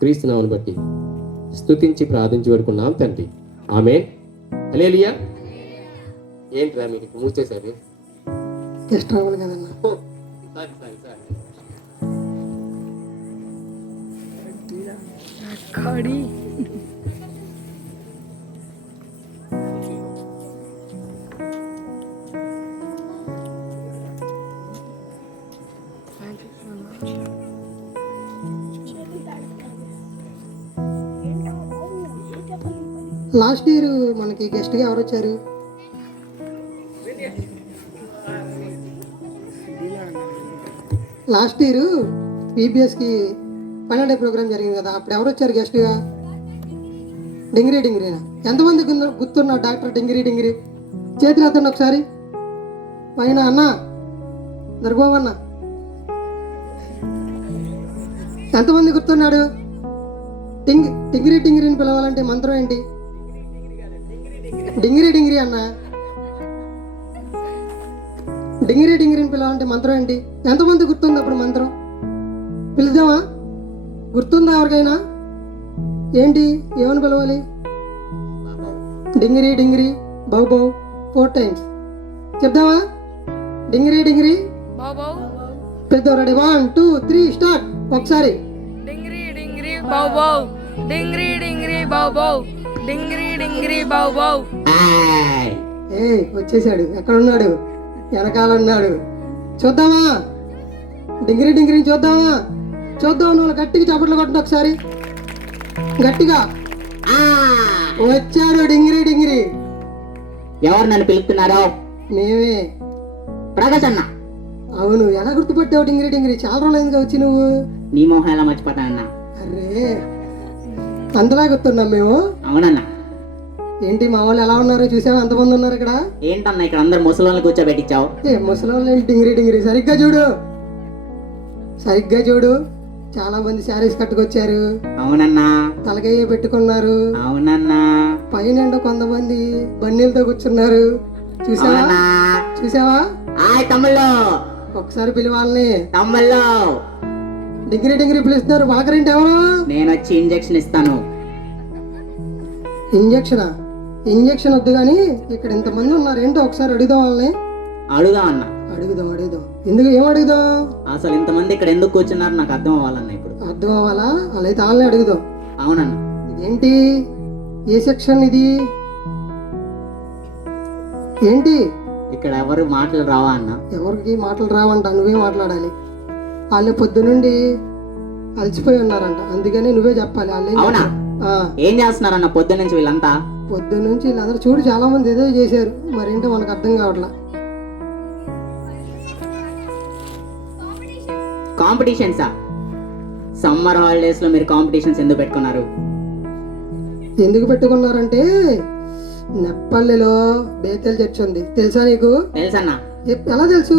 క్రీస్తునామను బట్టి స్తుతించి ప్రార్థించి పెడుకున్నాం తండ్రి. ఆమేన్. హల్లెలూయా. ఏంట్రా మీకు మూసేశారు? గెస్ట్ రావాలి కదన్నా. ఖాడి లాస్ట్ ఇయర్ మనకి గెస్ట్గా ఎవరు వచ్చారు? లాస్ట్ ఇయర్ బీబీఎస్కి ఫైనల్ డే ప్రోగ్రామ్ జరిగింది కదా, అప్పుడు ఎవరు వచ్చారు గెస్ట్గా? డింగిరీనా? ఎంతమంది గుర్తున్నారు డాక్టర్ డింగిరి? చేతులు ఎత్తండి ఒకసారి పైన. అన్న దొరబాబు అన్న, ఎంతమంది గుర్తున్నాడు? డింగిరిని పిలవాలంటే మంత్రం ఏంటి? డింగిరి అన్న. డింగిరిని పిలవాలంటే మంత్రం ఏంటి? ఎంతమంది గుర్తుంది అప్పుడు మంత్రం? పిలుద్దామా? గుర్తుందా ఎవరికైనా? ఏంటి, ఏమని పిలవాలి? డింగిరి బౌ 4 times చెప్దామా? డింగిరి బాబౌ పెద్ద రెడీ 1 2 3 స్టార్ట్. ఒకసారి డింగిరి బాబౌ డింగిరి బాబౌ డింగిరి బాబౌ. ఏ వచ్చేసాడు. ఎక్కడున్నాడు? వెనకాల ఉన్నాడు. చూద్దామా? డింగిరి చూద్దామా? చూద్దాం. నువ్వు గట్టిగా చప్పట్లు కొట్టండి ఒకసారి గట్టిగా. వచ్చాడు డింగిరి. ఎవరు నన్ను పిలుస్తున్నారో? మేమే. ప్రకాష్ అన్న. అవును, ఎలా గుర్తుపట్టావు డింగిరి? చాలా రోజులైందిగా వచ్చి నువ్వు. నీ మొహం ఎలా మర్చిపోతానన్నా? అరే, అంతలా గుర్తున్నాం మేము. అవునన్నా. ఏంటి మా వాళ్ళు ఎలా ఉన్నారో చూసావా? ఎంతమంది ఉన్నారు ఇక్కడ? ఏంటన్నా ఇక్కడ అందరు ముసలి కూర్చోబెట్టించావు? ఏ ముసలి వాళ్ళు ఏంటి డింగిరి? సరిగ్గా చూడు. చాలా మంది శారీస్ కట్టుకొచ్చారు. అవునన్నా. తలకాయ పెట్టుకున్నారు. అవునన్నా. పైన కొంతమంది బన్నీలతో కూర్చున్నారు. చూసావా? ఆయ్ తమ్ముళ్ళు, ఒకసారి పిలవాలని. తమ్ముళ్ళు డింగిరి పిలుస్తున్నారు. పలకరింటి ఎవరు? నేను వచ్చి ఇంజెక్షన్ ఇస్తాను. ఇంజక్షన్ వద్దు కానీ ఇక్కడ ఇంతమంది ఉన్నారు. ఏంటో ఒకసారి అడుగుదాం వాళ్ళని. అడుగుదాం అన్న. అడుగుదాం. ఎందుకు? ఏం అడుగుదాం? అసలు ఇంతమంది ఇక్కడ ఎందుకు కూర్చున్నారు నాకు అర్థం అవ్వాలన్న. ఇప్పుడు అర్థం అవ్వాలా? అలా అయితే వాళ్ళని అడుగుదాం. అవునన్న. ఇదేంటి? ఏ సెక్షన్ ఇది? ఏంటి? ఇక్కడ ఎవరు మాటలు రావా అన్న? ఎవరికి మాటలు రావంట, నువ్వే మాట్లాడాలి. వాళ్ళు పొద్దునుండి అలసిపోయి ఉన్నారంట, అందుకని నువ్వే చెప్పాలి. అవునా? ఏం చేస్తున్నారన్న పొద్దు నుంచి వీళ్ళంతా? పొద్దున్నుంచి వీళ్ళందరూ చూడు చాలా మంది ఏదో చేశారు, మరేంటో మనకు అర్థం కావట్లా. కాంపిటీషన్సా? సమ్మర్ హాలిడేస్ లో మీరు కాంపిటీషన్స్ ఎందుకు పెట్టుకున్నారు? ఎందుకు పెట్టుకున్నారంటే నెప్పల్లిలో బేతల్ చర్చ్ ఉంది, తెలుసా నీకు? తెలుసన్నా. ఎలా తెలుసు?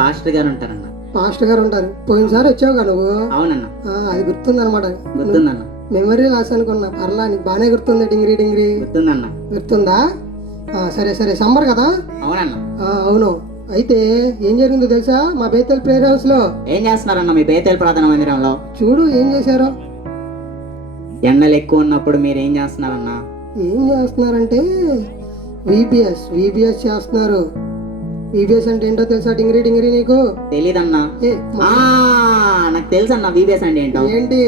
పాస్టర్ గారు ఉంటారన్న. పాస్టర్ గారు ఉంటారు. పోయినసారి వచ్చావుగా నువ్వు? అవునన్నా. అది గుర్తుందన్నమాట. గుర్తుందన్న. మెమరీ లాస్ అనుకున్నా. పర్లా, నీకు బాగానే గుర్తుంది. డింగిరి గుర్తుందన్న. గుర్తుందా? సరే సమ్మర్ కదా? అవునన్న. అవును. అయితే ఏం జరిగిందో తెలుసా? మా బేతల్ ప్రేయర్ హౌస్ లో ఏం చేస్తున్నారన్న మీ బేతల్ ప్రార్థన మందిరంలో? చూడు ఏం చేశారో. ఎండలు ఎక్కువ ఉన్నప్పుడు మీరు ఏం చేస్తున్నారన్నా? ఏం చేస్తున్నారంటే విబిఎస్ చేస్తున్నారు. విబిఎస్ అంటే ఏంటో తెలుసా డింగిరి నీకు? తెలీదన్నా. నాకు తెలుసన్నా విబిఎస్ అంటే ఏంటో. ఏంటి?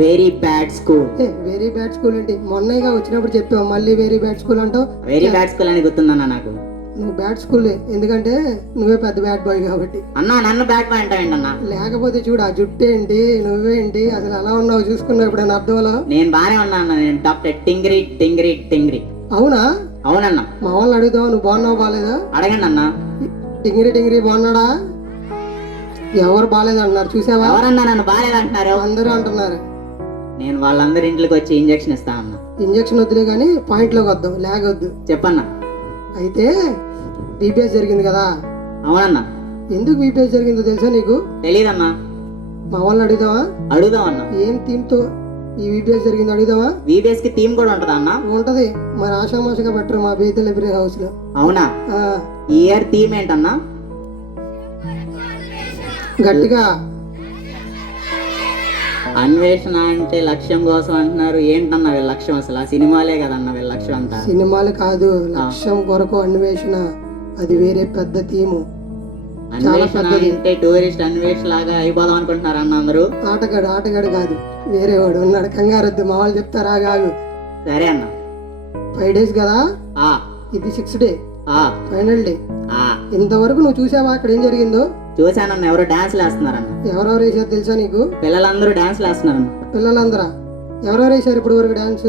Very bad school. Very bad school ఏంటి? మొన్నగా వచ్చినప్పుడు చెప్పావు, మళ్ళీ వెరీ బ్యాడ్ స్కూల్ అంటావు. వెరీ బ్యాడ్ స్కూల్ అని గుర్తుందన్నా నాకు. నువ్వు బ్యాడ్ స్కూలే, ఎందుకంటే నువ్వే పెద్ద బ్యాడ్ బాయ్ కాబట్టి. అన్నా నన్ను బ్యాడ్ బాయ్ అంటావేంటన్నా? లేకపోతే చూడు ఆ జుట్టు ఏంటి, నువ్వేంటి, అసలు ఎలా ఉన్నావు చూసుకున్నావు ఎప్పుడైనా అర్థంలో? నేను బానే ఉన్నా అన్న. నేను డాక్టర్ టింగిరి. అవునా? అవునన్నా. మా వాళ్ళని అడుగుతావు, నువ్వు బాగున్నావు బాగాలేదా? అడగండి అన్న. డింగిరి బాగున్నాడా? ఎవరు బాగాలేదు అంటున్నారు, చూసావా? ఎవరన్నా నన్ను బాగాలేదంటున్నారు? అందరూ అంటున్నారు. నేను వాళ్ళందరి ఇంట్లోకి వచ్చి ఇంజెక్షన్ ఇస్తా అన్న. ఇంజెక్షన్ వద్దులే కానీ పాయింట్లోకి వద్దాం, లేగొద్దు. చెప్పన్నా. అయితే బీపీఎస్ జరిగింది కదా? అవునన్నా. ఎందుకు బీపీఎస్ జరిగిందో తెలుసా నీకు? తెలీదన్నా. మా వాళ్ళని అడుగుదామా? అడుగుదాం అన్న. ఏం థీమ్ తో ఈ బీపీఎస్ జరిగింది అడుగుదామా? బీపీఎస్ కి థీమ్ కూడా ఉంటదా అన్న? ఉంటది, మరి ఆషామాషగా పెట్టరు మా బేతల్ ప్రేయర్ హౌస్ లో. అవునా? ఈ ఇయర్ థీమ్ ఏంటన్నా? గట్టిగా అన్వేషణ అంటే లక్ష్యం కోసం అంటున్నారు. ఏంటన్నా వీళ్ళ లక్ష్యం అసలు? ఆ సినిమాలే కదన్న వీళ్ళ లక్ష్యం అంతా. సినిమాలు కాదు, లక్ష్యం కొరకు అన్వేషణ, అది వేరే పెద్ద థీము. అన్వేషణ అంటే టూరిస్ట్ అన్వేషణ లాగా అయిపోదాం అనుకుంటున్నారు అన్న అందరూ. ఆటగాడు కాదు, వేరే వాడు ఉన్నాడు. కంగారొద్దు, మా వాళ్ళు చెప్తారా, కాదు. సరే అన్న. 5 days కదా, ఆ ఇది 6th day, ఆ ఫైనల్ డే. ఆ ఇంతవరకు నువ్వు చూసావా అక్కడ ఏం జరిగిందో? చూశానన్న, ఎవరో డాన్స్ వేస్తున్నారన్న. ఎవరెవరు వేసారు తెలుసా నీకు? పిల్లలందరూ డాన్స్ వేస్తున్నారన్న. పిల్లలందరా? ఎవరెవరు వేసారు ఇప్పుడు వరకు డాన్స్?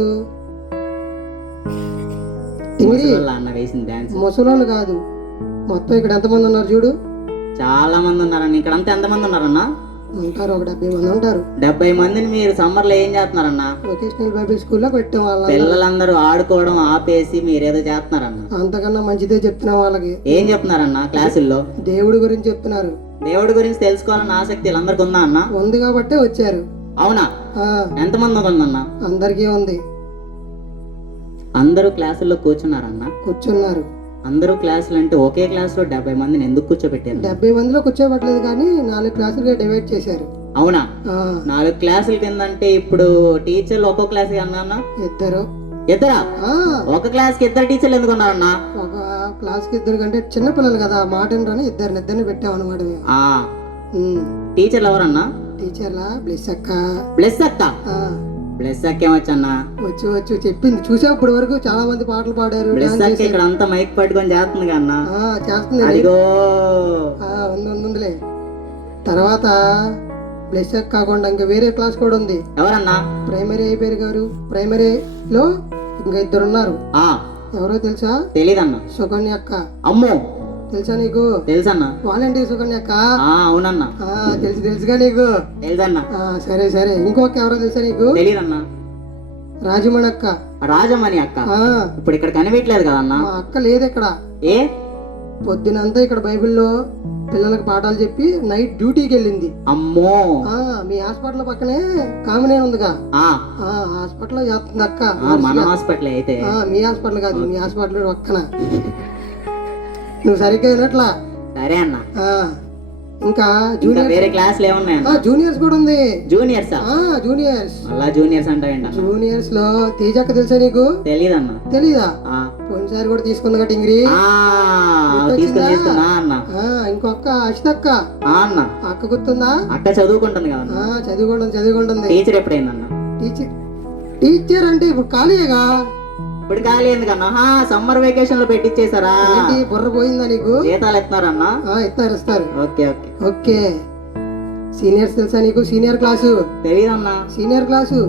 ముసలోళ్ళ అన్న వేసిన డాన్స్. ముసలోళ్ళు కాదు, మొత్తం ఇక్కడ ఎంతమంది ఉన్నారు చూడు. చాలా మంది ఉన్నారన్న. ఇక్కడ అంతా ఎంతమంది ఉన్నారన్న? ఉంటారు, ఒక 70 మంది ఉంటారు. 70 మందిని మీరు సమ్మర్ లో ఏం చేస్తున్నారన్న? వొకేషనల్ బైబిల్ స్కూల్లో పెట్టాం వాళ్ళ. పిల్లలందరూ ఆడుకోవడం ఆపేసి మీరేదో చేస్తున్నారన్న. అంతకన్నా మంచిదే చెప్తున్నా వాళ్ళకి. ఏం చెప్తున్నారన్న క్లాసుల్లో? దేవుడి గురించి చెప్తున్నారు. దేవుడి గురించి తెలుసుకోవాలని ఆసక్తి వీళ్ళందరికీ ఉందా అన్న? ఉంది కాబట్టే వచ్చారు. అవునా? ఆ, ఎంతమంది ఉందన్న? అందరికీ ఉంది. అందరూ క్లాసుల్లో కూర్చున్నారన్న. కూర్చున్నారు. అందరూ క్లాసులు అంటే ఒకే క్లాస్ లో 70 మందిని ఎందుకు కూర్చోబెట్టారు? 70 మందిలో కూర్చోబట్టలేదు, కానీ 4 క్లాసులుగా డివైడ్ చేశారు. అవునా? ఆ, 4 క్లాసుల కింద అంటే ఇప్పుడు టీచర్లు ఒక్కో క్లాస్ అన్నా? ఇద్దరు. ఇద్దరా? ఆ, ఒక క్లాస్ కి 2 టీచర్లు ఎందుకు ఉన్నారన్నా? ఒక క్లాస్కి 2 కంటే చిన్నపిల్లలు కదా, మాట ఏంటని ఇద్దరిని పెట్టాం అనమాట. ఆ టీచర్లు ఎవరన్నా? టీచర్లా బ్లెస్ అక్క. బ్లెస్ అక్క? ఆ, బ్లెస్ అక్క ఏమొచ్చన్నా? వచ్చు చెప్పింది. చూసా ఇప్పటి వరకు చాలా మంది పాటలు పాడారు, బ్లెస్ డాన్స్ అక్క చేశారు. ఇక్కడ అంతా మైక్ పట్టుకొని చేస్తుంది కన్నా. చేస్తుంది. అదిగో ఉందిలే. తర్వాత బ్లెస్ అక్క కాకుండా ఇంకా వేరే క్లాస్ కూడా ఉంది. ఎవరన్నా? ప్రైమరీ అయిపోయారు గారు. ప్రైమరీలో ఇంకా 2 ఉన్నారు. ఆ ఎవరో తెలుసా? తెలీదన్నా. సుకన్య అక్క. అమ్మో, తెలుసా నీకు? తెలుసన్నా. వాలంటీర్ సుకన్య అక్క. అవునన్నా. తెలుసుగా నీకు? తెలుసన్నా. సరే. ఇంకొక ఎవరో తెలుసా నీకు? తెలీదన్నా. రాజమణి అక్క. రాజమణి అక్క? ఆ, ఇప్పుడు ఇక్కడ కనిపించలేదు కదన్నా. మా అక్క లేదు ఇక్కడ. ఏ? పొద్దునంతా ఇక్కడ బైబిల్లో పిల్లలకు పాఠాలు చెప్పి నైట్ డ్యూటీకి వెళ్ళింది. అమ్మో. మీ హాస్పిటల్ పక్కనే కామినే ఉందిగా, ఆ హాస్పిటల్ చేస్తుంది అక్క. మన హాస్పిటల్ అయితే? మీ హాస్పిటల్ కాదు, మీ హాస్పిటల్ పక్కన. నువ్వు సరిగ్గా వినట్లా. సరే అన్న. ఇంకా ఇంకా వేరే క్లాసులు ఏమున్నాయన్న? జూనియర్స్ కూడా ఉంది. జూనియర్స్? జూనియర్స్. అలా జూనియర్స్ అంటావేంటన్న? జూనియర్స్ లో తేజక్క తెలుసా నీకు? తెలీదన్న. తెలీదా? పోయినసారి కూడా తీసుకుంది టింగ్రీ. తీసుకున్నా అన్న. ఇంకొక అక్షితక్క అన్న. అక్క గుర్తుందా? అక్క చదువుకుంటుంది కదా? చదువుకుంటుంది. టీచర్ ఎప్పుడైందన్న? టీచర్ అంటే ఇప్పుడు ఖాళీగా. ఇప్పుడు ఖాళీ ఎందుకన్నా? సమ్మర్ వెకేషన్ లో పెట్టించేసారా? బుర్ర పోయిందా నీకు? జీతాలు ఎత్తున్నారన్నా? ఇస్తారు. ఓకే. సీనియర్స్ తెలుసా నీకు? Senior class. తెలీదన్నా. సీనియర్ క్లాసు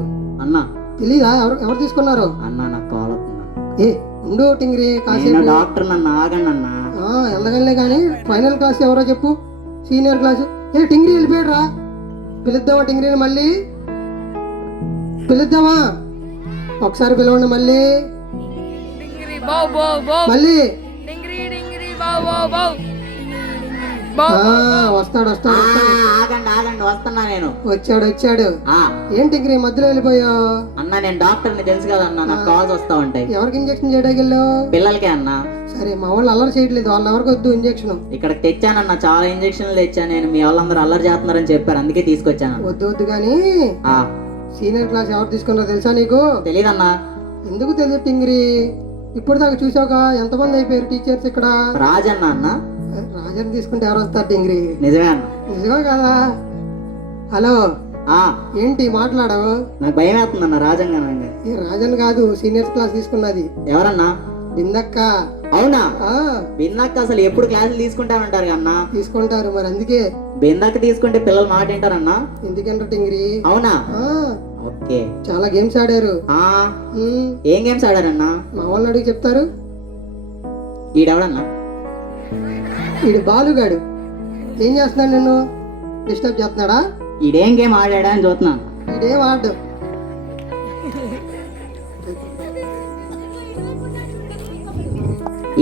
అన్నా తెలీదా? ఎవరు తీసుకున్నారు? అన్నా నాకు కాల్ అవుతుంది. ఉండు టింగ్రీ, కాసేపు. డాక్టర్ నన్ను ఆగండి అన్నా. వెళ్ళగలే కానీ ఫైనల్ క్లాస్ ఎవరో చెప్పు. Senior class. టింగ్రీ వెళ్ళిపోయాడు రా. పిలుద్దామా టింగ్రీని? మళ్ళీ పిలుద్దామా? ఒకసారి పిలవండి మళ్ళీ. మళ్ళీ వస్తాడు. ఆగండి వస్తున్నా నేను. వచ్చాడు. ఏంటి టింగ్రీ మధ్యలో వెళ్ళిపోయావు? అన్నా నేను డాక్టర్ని తెలుసు కదా అన్న, నాకు కాల్స్ వస్తా ఉంటాయి. ఎవరికి ఇంజక్షన్ చేయడానికి వెళ్ళావు? పిల్లలకే అన్నా. సరే, మా వాళ్ళు అల్లరి చేయట్లేదు, వాళ్ళు ఎవరికి వద్దు ఇంజక్షన్. ఇక్కడికి తెచ్చానన్నా, చాలా ఇంజక్షన్లు తెచ్చాను నేను. మీ వాళ్ళందరూ అల్లరి చేస్తున్నారని చెప్పారు, అందుకే తీసుకొచ్చాను. వద్దు కానీ సీనియర్ క్లాస్ ఎవరు తీసుకున్నారో తెలుసా నీకు? తెలీదన్నా. ఎందుకు తెలియదు టింగ్రీ? ఇప్పుడు దాకా చూసావుగా ఎంతమంది అయిపోయారు టీచర్స్ ఇక్కడ. రాజన్న అన్న. రాజన్ తీసుకుంటే ఎవరు వస్తారు టింగ్రీ? నిజమే అన్న. నిజమే కదా? హలో, ఏంటి మాట్లాడవు? నాకు భయం వేస్తుందన్న రాజన్. రాజన్ కాదు, సీనియర్స్ క్లాస్ తీసుకున్నది. ఎవరన్నా? బిందక్క. అవునా? బిందక్క అసలు ఎప్పుడు క్లాసులు తీసుకుంటానంటారు అన్నా? తీసుకుంటారు మరి, అందుకే. బిందక్క తీసుకుంటే పిల్లలు మాట వింటారన్నా? ఎందుకంటే టింగ్రీ. అవునా? ఓకే. చాలా గేమ్స్ ఆడారు. ఏం గేమ్స్ ఆడారన్నా? మా వాళ్ళని అడిగి చెప్తారు. ఈడెవడన్నా? ఈడు బాలుగాడు. ఏం చేస్తున్నాడు? నిన్ను డిస్టర్బ్ చేస్తున్నాడా? ఈడేం గేమ్ ఆడాడా అని చూస్తున్నాను. ఈడేం ఆడు.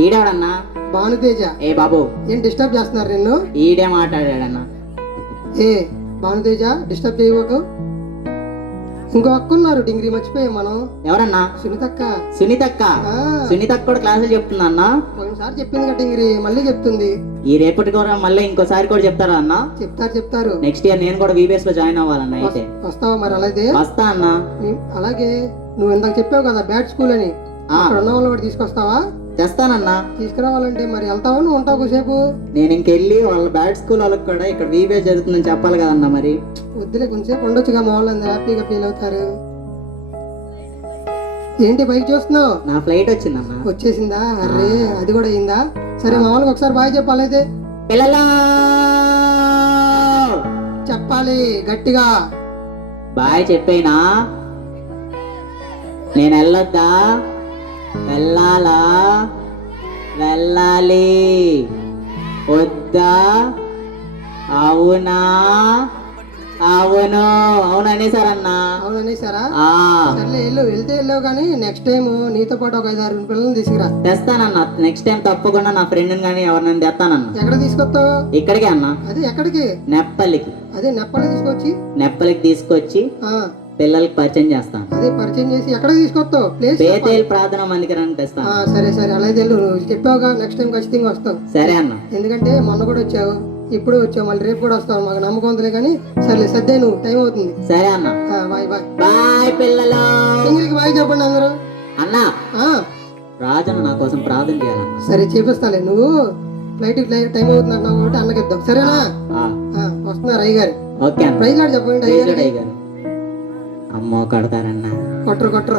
ఈడాడన్నా? భానుతేజ. ఏ బాబు, ఏం డిస్టర్బ్ చేస్తున్నారు నిన్ను? ఈడేం ఆడాడన్నా? భానుతేజ డిస్టర్బ్ చేయబోకు. ఇంకో అక్క ఉన్నారు టింగ్రీ, మర్చిపోయాం మనం. ఎవరన్నా? సునీతక్క. సునీతక్క కూడా క్లాసులు చెప్తుందన్నా? ఒకసారి చెప్పింది కదా డింగిరి, మళ్ళీ చెప్తుంది. ఈ రేపటి కూడా మళ్ళీ ఇంకోసారి కూడా చెప్తారా అన్న? చెప్తారు. నెక్స్ట్ ఇయర్ నేను కూడా VBS లో జాయిన్ అవ్వాలన్న. అయితే వస్తావా మరి? అలాగే వస్తా అన్న. అలాగే నువ్వు ఇందాక చెప్పావు కదా బ్యాట్ స్కూల్ అని, అక్కడ ఉన్న వాళ్ళు కూడా తీసుకొస్తావా? తెస్తానన్నా. తీసుకురావాలంటే మరి వెళ్తావా, నువ్వు ఉంటావు కొద్దిసేపు? నేను ఇంకెళ్ళి వాళ్ళ బ్యాట్ స్కూల్ వాళ్ళకి కూడా ఇక్కడ VBS జరుగుతుందని చెప్పాలి కదన్నా. మరి వద్దులే, కొంచెంసేపు ఉండొచ్చుగా, మా వాళ్ళు అందరూ హ్యాపీగా ఫీల్ అవుతారు. ఏంటి బైక్ చూస్తున్నావు? నా ఫ్లైట్ వచ్చిందన్న. వచ్చేసిందా? అర్రే, అది కూడా అయిందా? సరే, మా వాళ్ళకి ఒకసారి బాయ్ చెప్పాలైతే. పిల్లలు చెప్పాలి గట్టిగా. బాయ్ చెప్పేనా? నేను వెళ్ళొద్దా? వెళ్ళాలా? వెళ్ళాలి. వద్దా? అవునా? అవును. అవును అనేసారన్నా. అవును అనేసారా? సర్లే, వెళ్తే వెళ్ళావు కానీ నెక్స్ట్ టైం నీతో పాటు ఒక 5-6 పిల్లల్ని తీసుకురా. తెస్తానన్నా. నెక్స్ట్ టైం తప్పకుండా నా ఫ్రెండ్ కానీ ఎవరినైనా తెస్తానన్నా. ఎక్కడ తీసుకొస్తావు? ఇక్కడికే అన్నా. అదే ఎక్కడికి? నెప్పల్లికి. అదే నెప్పల్లి తీసుకొచ్చి నెప్పల్లికి తీసుకొచ్చి పిల్లలకి పరిచయం చేస్తాను. అదే పరిచయం చేసి ఎక్కడ తీసుకొస్తావు? ప్లేస్ బేతేల్ ప్రార్థన మందిరానికి తెస్తాను. సరే అలాగే వెళ్ళు. నువ్వు చెప్పావుగా, నెక్స్ట్ టైం ఖచ్చితంగా వస్తావు. సరే అన్న. ఎందుకంటే మొన్న కూడా వచ్చావు, ఇప్పుడు వచ్చావు, మళ్ళీ రేపు కూడా వస్తావు. మాకు నమ్మకం ఉందిలే కానీ సర్లే, సర్దే, నువ్వు టైం అవుతుంది. సరే అన్న. బాయ్ బాయ్ పిల్లలు. ఇంగ్లీష్కి బాయ్ చెప్పండి అందరూ. అన్నా, రాజన్న నా కోసం ప్రార్థన చేయాలన్న. సరే చేపిస్తాలే. నువ్వు ఫ్లైట్ టైం అవుతుంది అన్నావు కాబట్టి అన్నకిద్దాం, సరేనా? వస్తున్నారు అయ్యగారు. ఓకే అన్న. ప్రైజ్ లాడ్ చెప్పండి అయ్యగారు. అమ్మో కడతారన్నా. కొట్టరు.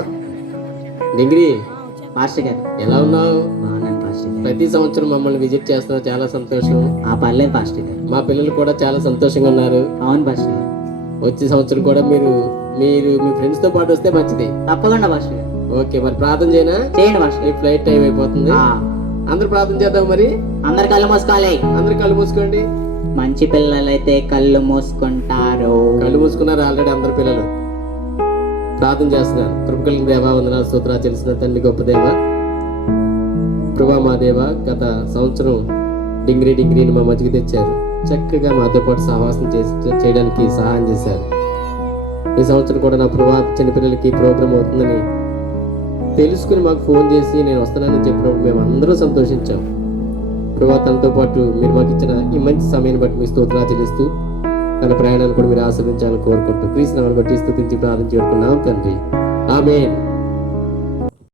డింగిరి పాస్టర్ గారు ఎలా ఉన్నావు? బాగున్నాను పాస్టర్ గారు. ప్రతి సంవత్సరం మమ్మల్ని విజిట్ చేస్తున్నావు, చాలా సంతోషం. పర్లేదు పాస్టర్ గారు. మా పిల్లలు కూడా చాలా సంతోషంగా ఉన్నారు. అవును పాస్టర్ గారు. వచ్చే సంవత్సరం కూడా మీరు మీ ఫ్రెండ్స్ తో పాటు వస్తే మంచిది. తప్పకుండా పాస్టర్ గారు. ఓకే, మరి ప్రార్థన చేయనా? చేయండి పాస్టర్. ఈ ఫ్లైట్ టైం అయిపోతుంది. అందరూ ప్రార్థన చేద్దాం. మరి అందరు కళ్ళు మూసుకోవాలి. అందరు కళ్ళు మూసుకోండి. మంచి పిల్లలైతే కళ్ళు మూసుకుంటారు. కళ్ళు మూసుకున్నారు ఆల్రెడీ అందరు పిల్లలు. ప్రార్థన చేస్తున్నారు. కృపకలిగిన దేవా, వందనాలు, స్తోత్రాలు తెలిసిన తండ్రి, గొప్ప దేవ, ప్రభా మా దేవ, గత సంవత్సరం డింగిరీని మా మధ్యకి తెచ్చారు. చక్కగా మాతో పాటు సహవాసం చేయడానికి సహాయం చేశారు. ఈ సంవత్సరం కూడా నా ప్రభా చిన్నపిల్లలకి ప్రోగ్రామ్ అవుతుందని తెలుసుకుని మాకు ఫోన్ చేసి నేను వస్తున్నానని చెప్పినప్పుడు మేము అందరూ సంతోషించాం. ప్రభా తనతో పాటు మీరు మాకు ఇచ్చిన ఈ మంచి సమయాన్ని బట్టి మీ స్తోత్రాలు చెల్లిస్తూ తన ప్రయాణాన్ని కూడా మీరు ఆశీర్వదించాలని కోరుకుంటూ క్రీస్తు నామమున బట్టి స్తుతించి ప్రార్థన చేసుకున్నాం తండ్రి. ఆమేన్.